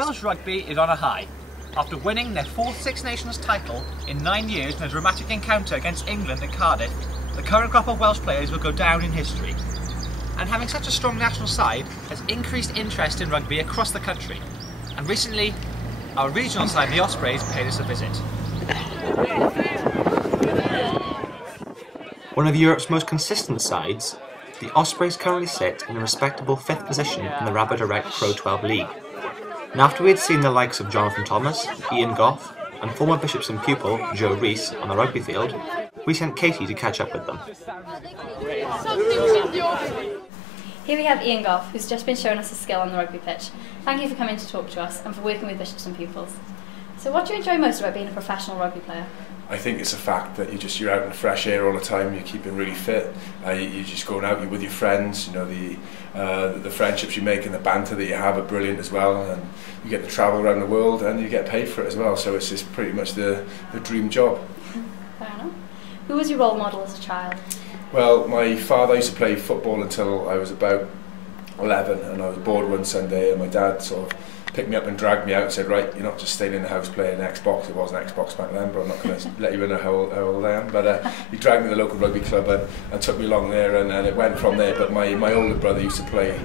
Welsh rugby is on a high. After winning their fourth Six Nations title in 9 years in a dramatic encounter against England at Cardiff, the current crop of Welsh players will go down in history. And having such a strong national side has increased interest in rugby across the country. And recently, our regional side, the Ospreys, paid us a visit. One of Europe's most consistent sides, the Ospreys currently sit in a respectable 5th position in the Rugby Direct Pro 12 League. And after we had seen the likes of Jonathan Thomas, Ian Gough and former Bishopston pupil Joe Rees on the rugby field, we sent Katie to catch up with them. Here we have Ian Gough, who's just been showing us his skill on the rugby pitch. Thank you for coming to talk to us and for working with Bishopston pupils. So what do you enjoy most about being a professional rugby player? I think it's a fact that you're out in the fresh air all the time. You're keeping really fit. You're just going out. You're with your friends. You know, the friendships you make and the banter that you have are brilliant as well. And you get to travel around the world and you get paid for it as well. So it's just pretty much the dream job. Fair enough. Who was your role model as a child? Well, my father used to play football until I was about 11, and I was bored one Sunday, and my dad sort of picked me up and dragged me out and said, right, you're not just staying in the house playing Xbox. It wasn't Xbox back then, but I'm not going to let you in know how old I am. But he dragged me to the local rugby club and took me along there, and it went from there. But my older brother used to play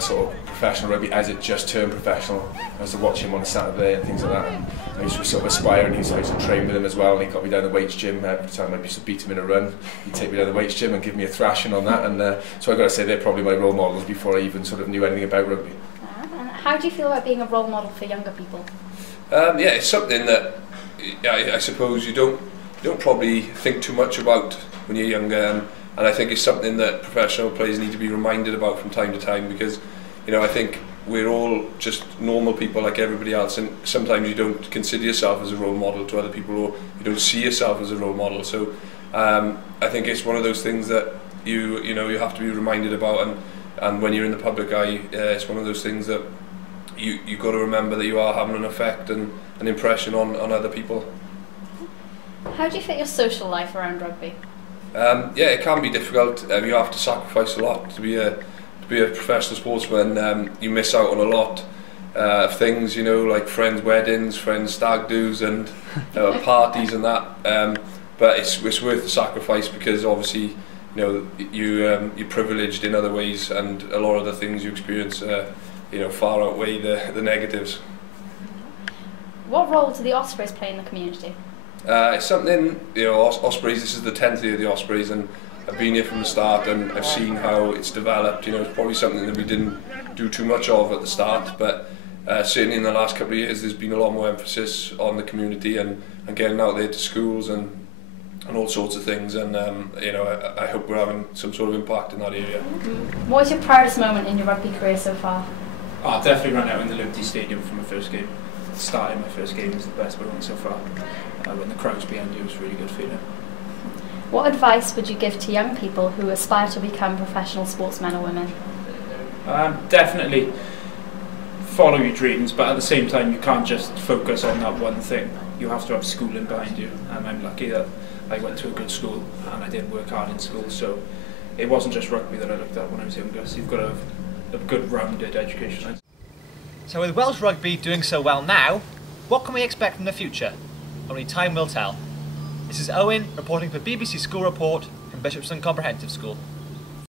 sort of professional rugby as it just turned professional. I used to watch him on a Saturday and things like that. And I used to sort of aspire, and I used to train with him as well, and he got me down the weights gym. Every time I used to beat him in a run, he'd take me down the weights gym and give me a thrashing on that. And so I've got to say they're probably my role models before I even sort of knew anything about rugby. How do you feel about being a role model for younger people? Yeah, it's something that I suppose you don't probably think too much about when you're younger, and I think it's something that professional players need to be reminded about from time to time, because I think we're all just normal people like everybody else, and sometimes you don't consider yourself as a role model to other people, or you don't see yourself as a role model. So I think it's one of those things that you have to be reminded about, and when you're in the public eye, it's one of those things that you've got to remember that you are having an effect and an impression on other people. How do you fit your social life around rugby? Yeah, it can be difficult. You have to sacrifice a lot to be a professional sportsman. You miss out on a lot of things, like friends' weddings, friends' stag do's, and parties and that. But it's worth the sacrifice, because obviously, you're privileged in other ways, and a lot of the things you experience far outweigh the negatives. What role do the Ospreys play in the community? It's something, Ospreys, this is the 10th year of the Ospreys, and I've been here from the start, and I've seen how it's developed. It's probably something that we didn't do too much of at the start, but certainly in the last couple of years there's been a lot more emphasis on the community and getting out there to schools and all sorts of things, and I hope we're having some sort of impact in that area. What was your proudest moment in your rugby career so far? I'll definitely run out in the Liberty Stadium for my first game. Starting my first game is the best moment so far. When the crowd's behind you, it was a really good feeling. What advice would you give to young people who aspire to become professional sportsmen or women? Definitely follow your dreams, but at the same time you can't just focus on that one thing. You have to have schooling behind you, and I'm lucky that I went to a good school and I did work hard in school, so it wasn't just rugby that I looked at when I was younger, so you've got to have a good rounded education. So with Welsh rugby doing so well now, what can we expect from the future? Only time will tell. This is Owen reporting for BBC School Report from Bishopston Comprehensive School.